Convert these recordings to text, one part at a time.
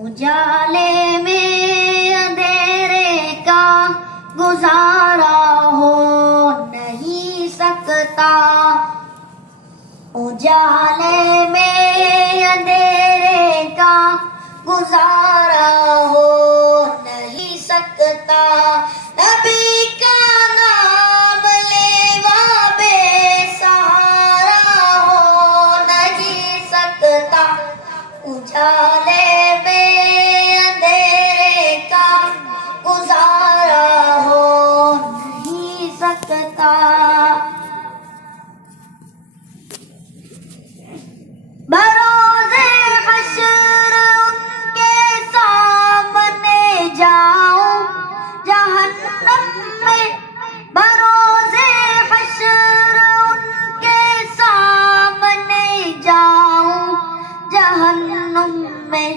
اجالے میں اندھیرے کا گزارا ہو نہیں سکتا، اجالے میں اندھیرے کا گزارا ہو نہیں سکتا، نبی کا نام لیوا بے سہارا ہو نہیں سکتا، اجالے میں اندھیرے کا گزارا ہو نہیں سکتا۔ بروز حشر ان کے سامنے جاؤں جہنم میں، بروز حشر ان کے سامنے جاؤں جہنم میں،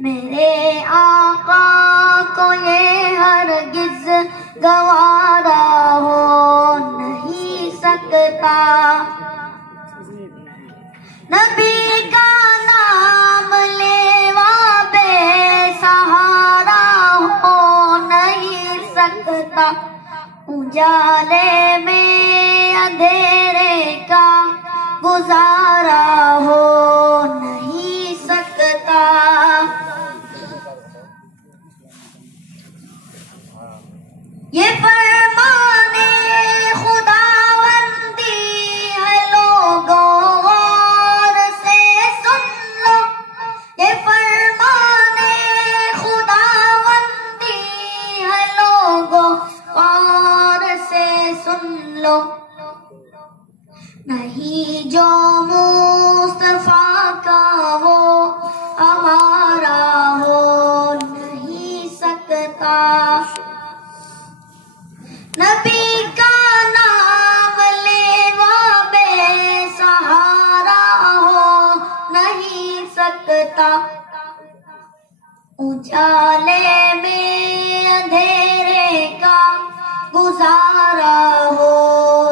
میرے آقا کو یہ ہرگز گوارا ہو نہیں سکتا، نبی کا نام لیوا بے سہارا ہو نہیں سکتا، اجالے میں اندھیرے کا گزارا ہو نہیں سکتا۔ یہ فرمانے خداوندی ہے لوگوں غور سے سن لو، یہ فرمانے خداوندی ہے لوگوں غور سے سن لو، نہیں جو مصطفیٰ کا وہ ہمارا ہو نہیں سکتا، نبی کا نام لیوا بے سہارا ہو نہیں سکتا، اجالے میں اندھیرے کا گزارا ہو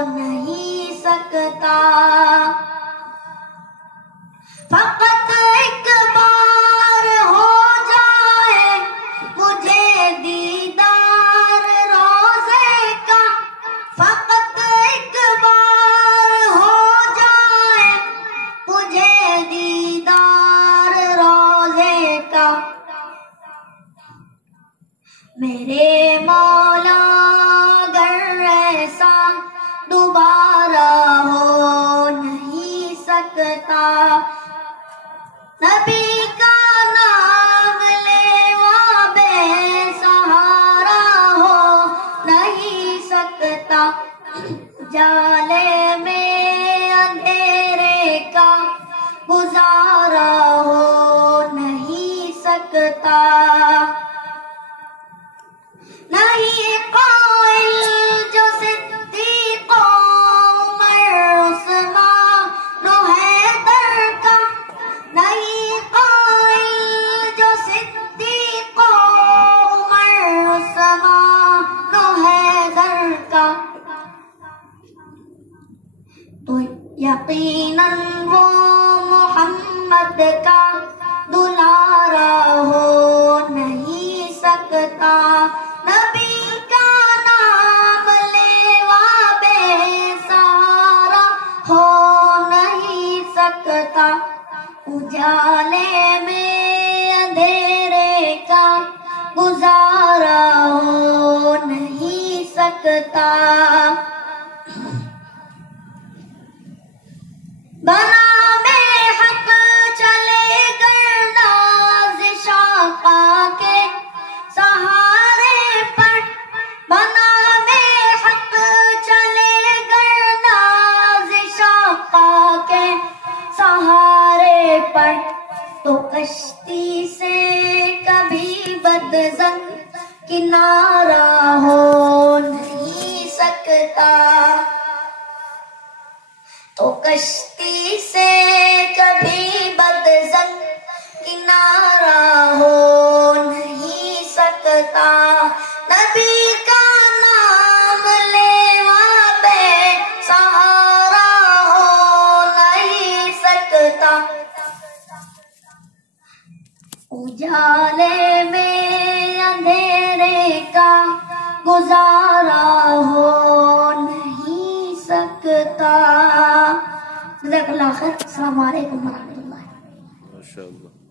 نہیں سکتا، فقط ایک بار ہو جائے مجھے دیدار روزے کا، فقط ایک بار ہو جائے مجھے دیدار روزے کا، میرے مولا اگر ایسا دوبارہ ہو نہیں سکتا، نبی کا نام لیوا بے سہارا ہو نہیں سکتا، اجالے میں اندھیرے کا گزارا ہو نہیں سکتا، نہیں قائل جو صدیق عمر عثمان و حیدر کا، نہیں قائل جو صدیق عمر عثمان و حیدر کا، تو یقیناً وہ محمد کا دلارا ہو نہیں سکتا، نبی کا نام لیوا بے سہارا ہو نہیں سکتا، اجالے میں اندھیرے کا گزارا ہو نہیں سکتا، بنام حق چلے گر نازش آقا کے سہارے پر، بنام حق چلے گر نازش آقا کے سہارے پر، تو کشتی سے کبھی بدظن کنارہ ہو نہیں سکتا، تو کشتی سے کبھی بدظن کنارہ ہو نہیں سکتا، نبی کا نام لیوا بے سہارا ہو نہیں سکتا، اجالے میں اندھیرے کا گزارا ہو نہیں سکتا. جزاک اللہ خیر. السلام علیکم ورحمۃ اللہ. ماشاء اللہ.